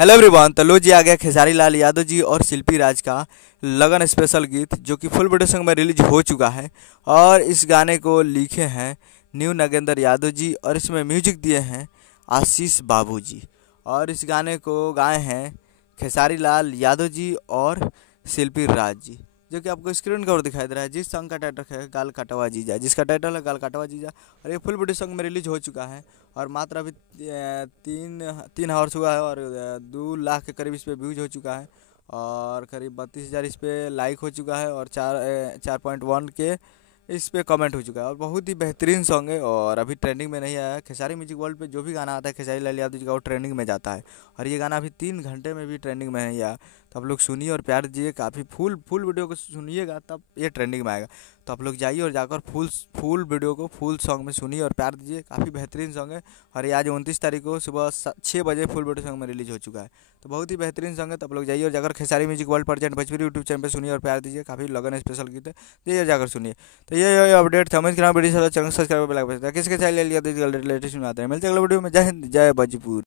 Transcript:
Hello everyone. तो लो जी आ गया खेसारी लाल यादव जी और शिल्पी राज का लगन स्पेशल गीत, जो कि फुल वीडियो सॉन्ग में रिलीज हो चुका है। और इस गाने को लिखे हैं न्यू नागेंद्र यादव जी और इसमें म्यूजिक दिए हैं आशीष बाबू जी। और इस गाने को गाए हैं खेसारी लाल यादव जी और शिल्पी राज जी, जो कि आपको स्क्रीन का ओर दिखाई दे रहा है। जिस सॉन्ग का टाइटल है गाल काटवा जीजा, जिसका टाइटल है गाल काटवा जीजा। और ये फुल वीडियो सॉन्ग में रिलीज हो चुका है और मात्र अभी तीन तीन आवर्स हुआ है और 2 लाख के करीब इस पर व्यूज हो चुका है और करीब 32,000 इस पर लाइक हो चुका है और 4.1 के इस पे कमेंट हो चुका है। और बहुत ही बेहतरीन सॉन्ग है और अभी ट्रेंडिंग में नहीं आया है। खेसारी म्यूजिक वर्ल्ड पे जो भी गाना आता है खेसारी लाल यादव जी का, वो ट्रेंडिंग में जाता है। और ये गाना अभी 3 घंटे में भी ट्रेंडिंग में नहीं आया। तो आप लोग सुनिए और प्यार दीजिए, काफ़ी फुल वीडियो को सुनिएगा तब ये ट्रेंडिंग में आएगा। तो आप लोग जाइए और जाकर फुल वीडियो को फुल सॉन्ग में सुनिए और प्यार दीजिए। काफ़ी बेहतरीन सॉन्ग है और ये आज 29 तारीख को सुबह 6 बजे फुल वीडियो सॉन्ग में रिलीज हो चुका है। तो बहुत ही बेहतरीन सॉन्ग है। तो आप लोग जाइए और जाकर Khesari music world present Bhojpuri YouTube channel पर सुनिए और प्यार दीजिए। काफ़ी लगन स्पेशल गीत है, जाइए और जाकर सुनिए। तो ये अपडेट समझ के वीडियो चैनल सब्सक्राइब किसके चाहिए लेटेस्ट में आते हैं। मिलते हैं अगले वीडियो में। जय हिंद, जय भोजपुर।